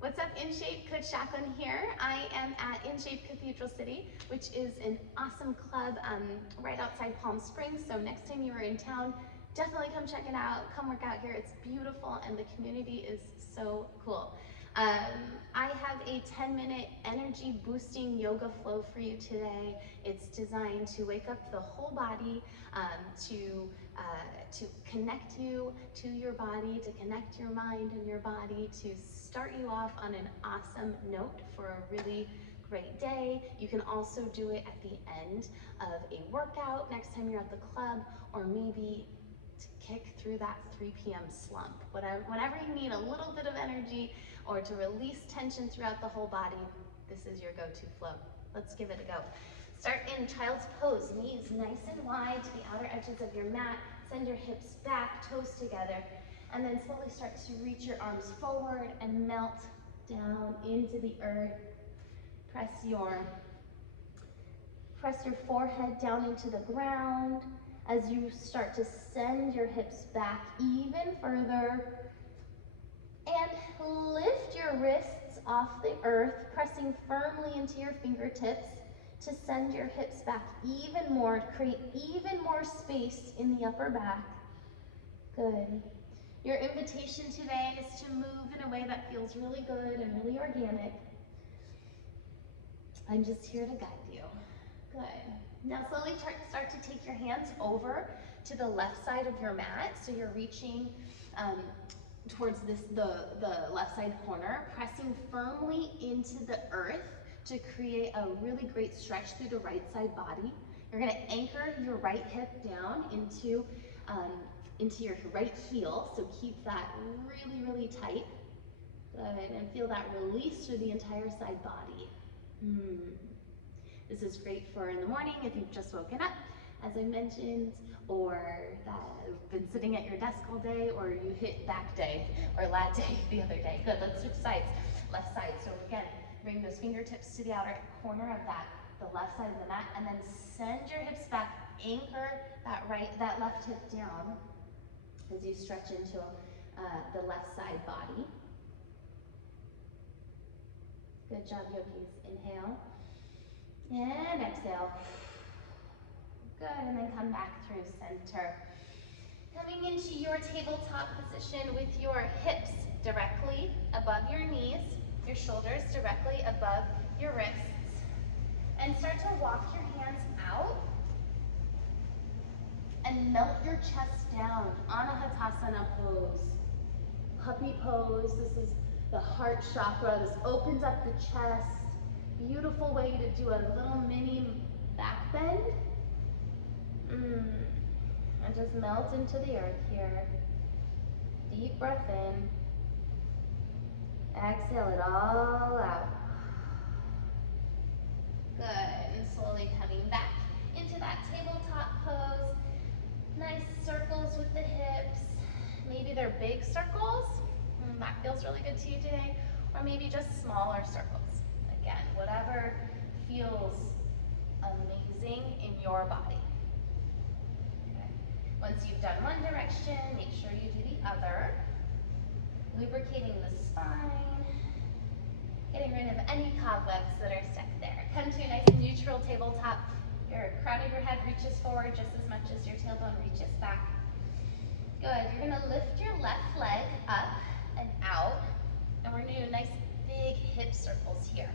What's up, In Shape? Coach Jacqueline here. I am at In Shape Cathedral City, which is an awesome club right outside Palm Springs. So next time you are in town, definitely come check it out. Come work out here. It's beautiful and the community is so cool. I have a 10-minute energy boosting yoga flow for you today. It's designed to wake up the whole body, to connect you to your body, to connect your mind and your body, to start you off on an awesome note for a really great day. You can also do it at the end of a workout next time you're at the club, or maybe to kick through that 3 p.m. slump. Whenever you need a little bit of energy or to release tension throughout the whole body, this is your go-to flow. Let's give it a go. Start in child's pose, knees nice and wide to the outer edges of your mat. Send your hips back, toes together, and then slowly start to reach your arms forward and melt down into the earth. Press your forehead down into the ground as you start to send your hips back even further. And lift your wrists off the earth, pressing firmly into your fingertips to send your hips back even more, create even more space in the upper back. Good. Your invitation today is to move in a way that feels really good and really organic. I'm just here to guide you. Good. Now slowly start to take your hands over to the left side of your mat. So you're reaching towards the left side corner, pressing firmly into the earth to create a really great stretch through the right side body. You're gonna anchor your right hip down into your right heel, so keep that really, really tight. Good, and feel that release through the entire side body. This is great for in the morning if you've just woken up, as I mentioned, or that been sitting at your desk all day, or you hit back day or lat day the other day. Good, let's switch sides. Left side, so again, bring those fingertips to the outer corner of the left side of the mat, and then send your hips back, anchor that left hip down as you stretch into the left side body. Good job, yogis. Inhale and exhale. Good, and then come back through center. Coming into your tabletop position with your hips directly above your knees, your shoulders directly above your wrists, and start to walk your hands out and melt your chest down. Anahatasana pose, puppy pose. This is the heart chakra. This opens up the chest. Beautiful way to do a little mini back bend. And just melt into the earth here. Deep breath in. Exhale it all out. Good, and slowly coming back into that tabletop pose. Nice circles with the hips. Maybe they're big circles. That feels really good to you today. Or maybe just smaller circles. Again, whatever feels amazing in your body. Okay. Once you've done one direction, make sure you do the other. Lubricating the spine. Getting rid of any cobwebs that are stuck there. Come to a nice neutral tabletop. Your crown of your head reaches forward just as much as your tailbone reaches back. Good. You're going to lift your left leg up and out. And we're going to do nice big hip circles here.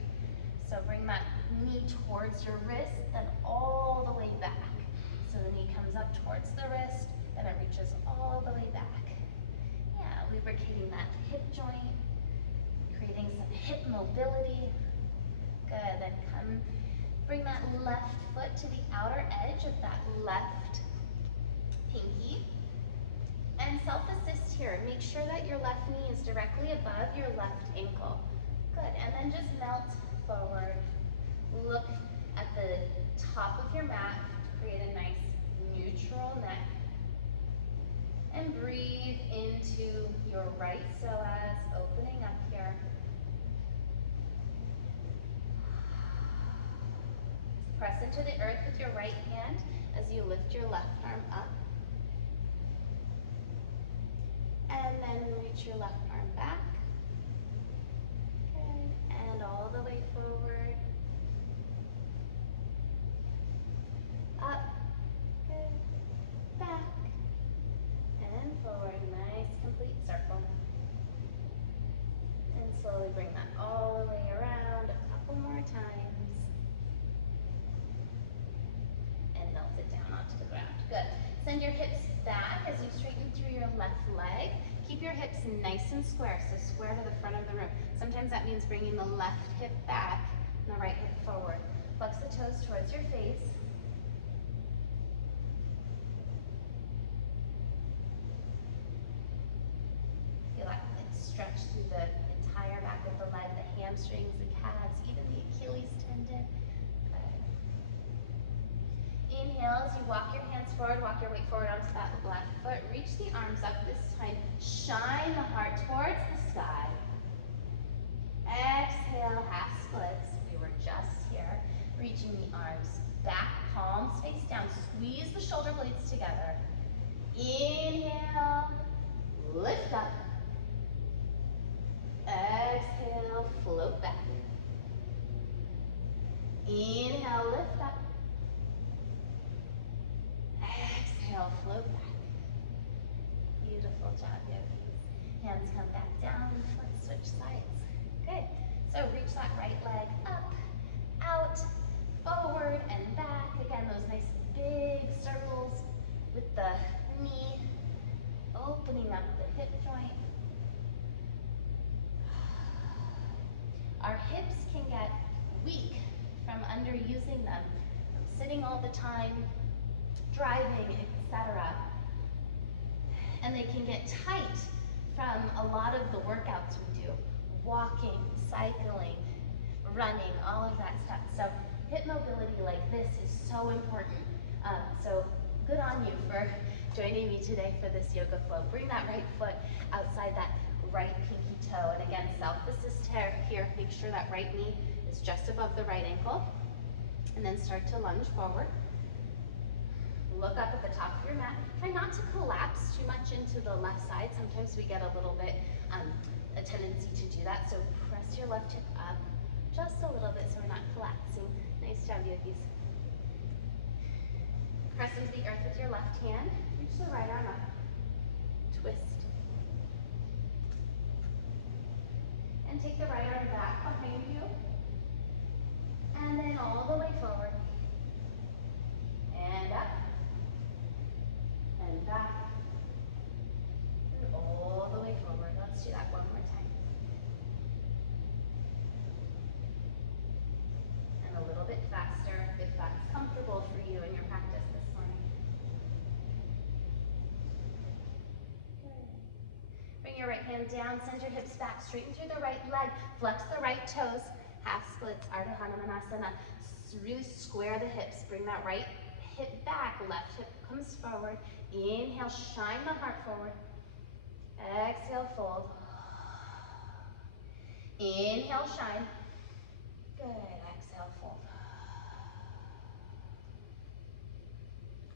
So bring that knee towards your wrist, then all the way back. So the knee comes up towards the wrist, and it reaches all the way back. Yeah, lubricating that hip joint, creating some hip mobility. Good, then bring that left foot to the outer edge of that left pinky. And self-assist here. Make sure that your left knee is directly above your left ankle. Good, and then just melt forward. Look at the top of your mat. Create a nice neutral neck. And breathe into your right psoas, opening up here. Press into the earth with your right hand as you lift your left arm up. And then reach your left arm back. Slowly bring that all the way around a couple more times. And melt it down onto the ground. Good. Send your hips back as you straighten through your left leg. Keep your hips nice and square, so square to the front of the room. Sometimes that means bringing the left hip back and the right hip forward. Flex the toes towards your face. Feel that stretch through the entire back of the leg, the hamstrings, the calves, even the Achilles tendon. Inhale as you walk your hands forward, walk your weight forward onto that left foot. Reach the arms up this time. Shine the heart towards the sky. Exhale, half splits. We were just here. Reaching the arms back, palms face down. Squeeze the shoulder blades together. Inhale, lift up. Exhale, float back. Inhale, lift up. Exhale, float back. Beautiful job, yogis. Hands come back down. Let's switch sides. Good. So reach that right leg up, out, forward, and back. Again, those nice big circles with the knee, opening up the hip joint. Our hips can get weak from underusing them, from sitting all the time, driving, etc. And they can get tight from a lot of the workouts we do. Walking, cycling, running, all of that stuff. So hip mobility like this is so important. So good on you for joining me today for this yoga flow. Bring that right foot outside that right pinky toe. And again, self-assist here. Make sure that right knee is just above the right ankle. And then start to lunge forward. Look up at the top of your mat. Try not to collapse too much into the left side. Sometimes we get a little bit, a tendency to do that. So press your left hip up just a little bit so we're not collapsing. Nice job, yogis. Press into the earth with your left hand. Reach the right arm up. Twist. And take the right arm back behind you. And then all the way forward. And up. And back. And all the way forward. Let's do that one more time. And a little bit faster if that's comfortable for you in your practice this morning. Good. Bring your right hand down, send your hips back, straighten through the right leg, flex the right toes, half splits, Ardha Hanumanasana. Really square the hips, bring that right hip back, left hip comes forward. Inhale, shine the heart forward. Exhale, fold. Inhale, shine. Good, exhale, fold.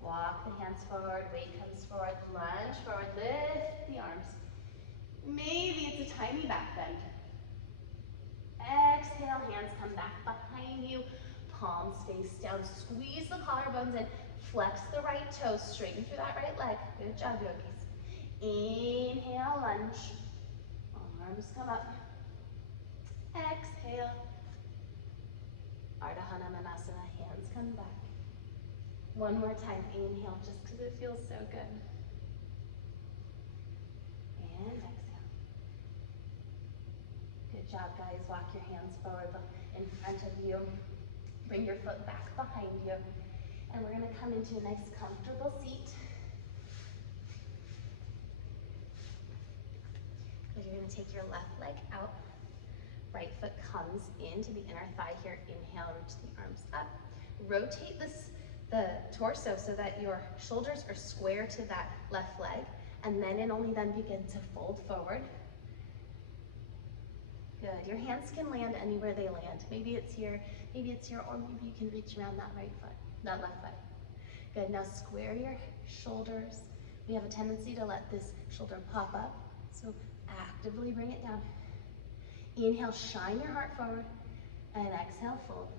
Walk the hands forward, weight comes forward, lunge forward, lift the arms. Maybe it's a tiny back bend. Exhale, hands come back behind you, palms face down, squeeze the collarbones in, flex the right toes, straighten through that right leg. Good job, yogis. Inhale, lunge, arms come up. Exhale, Ardha Hanumanasana, hands come back. One more time, inhale, just because it feels so good. And exhale. Good job, guys. Walk your hands forward in front of you. Bring your foot back behind you. And we're going to come into a nice comfortable seat. Good, you're going to take your left leg out. Right foot comes into the inner thigh here. Inhale, reach the arms up. Rotate the torso so that your shoulders are square to that left leg. And then and only then begin to fold forward. Good, your hands can land anywhere they land. Maybe it's here, or maybe you can reach around that left foot. Good, now square your shoulders. We have a tendency to let this shoulder pop up, so actively bring it down. Inhale, shine your heart forward, and exhale, fold.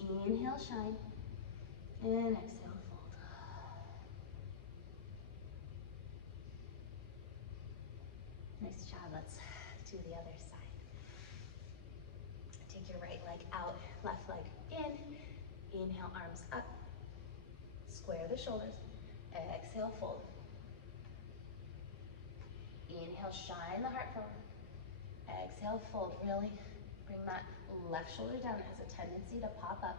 Inhale, shine, and exhale, fold. Nice job, let's to the other side. Take your right leg out, left leg in. Inhale, arms up. Square the shoulders. Exhale, fold. Inhale, shine the heart forward. Exhale, fold. Really bring that left shoulder down. It has a tendency to pop up.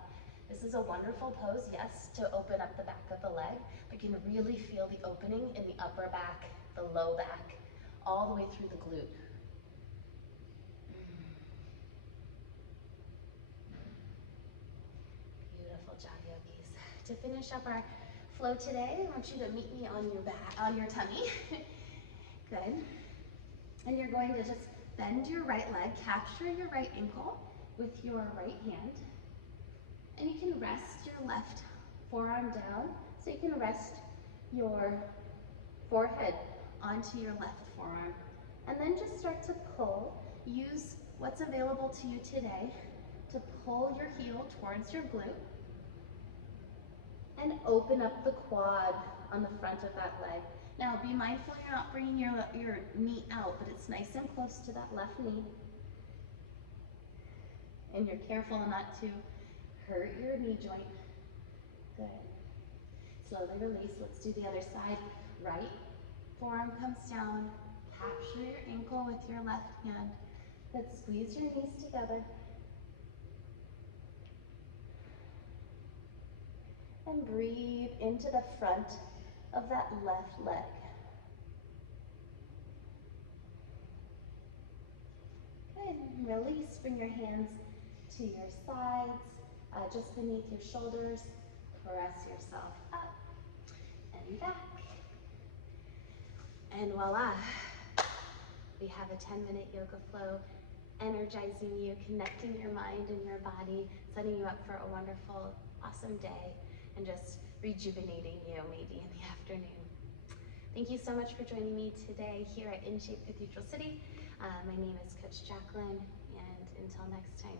This is a wonderful pose, yes, to open up the back of the leg, but you can really feel the opening in the upper back, the low back, all the way through the glute. Beautiful job, yogis. To finish up our flow today, I want you to meet me on your back, on your tummy. Good. And you're going to just bend your right leg, capture your right ankle with your right hand. And you can rest your left forearm down, so you can rest your forehead onto your left forearm. And then just start to pull. Use what's available to you today to pull your heel towards your glute. And open up the quad on the front of that leg. Now be mindful you're not bringing your knee out, but it's nice and close to that left knee. And you're careful not to hurt your knee joint. Good. Slowly release. Let's do the other side. Right forearm comes down. Capture your ankle with your left hand. Good. Squeeze your knees together. And breathe into the front of that left leg. Good. Release. Bring your hands to your sides, just beneath your shoulders. Press yourself up and back. And voila, we have a 10-minute yoga flow, energizing you, connecting your mind and your body, setting you up for a wonderful, awesome day, and just rejuvenating you maybe in the afternoon. Thank you so much for joining me today here at In Shape Cathedral City. My name is Coach Jacqueline, and until next time,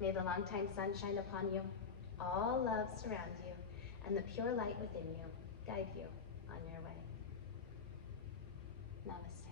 may the longtime sun shine upon you, all love surround you, and the pure light within you guide you on your way. Namaste.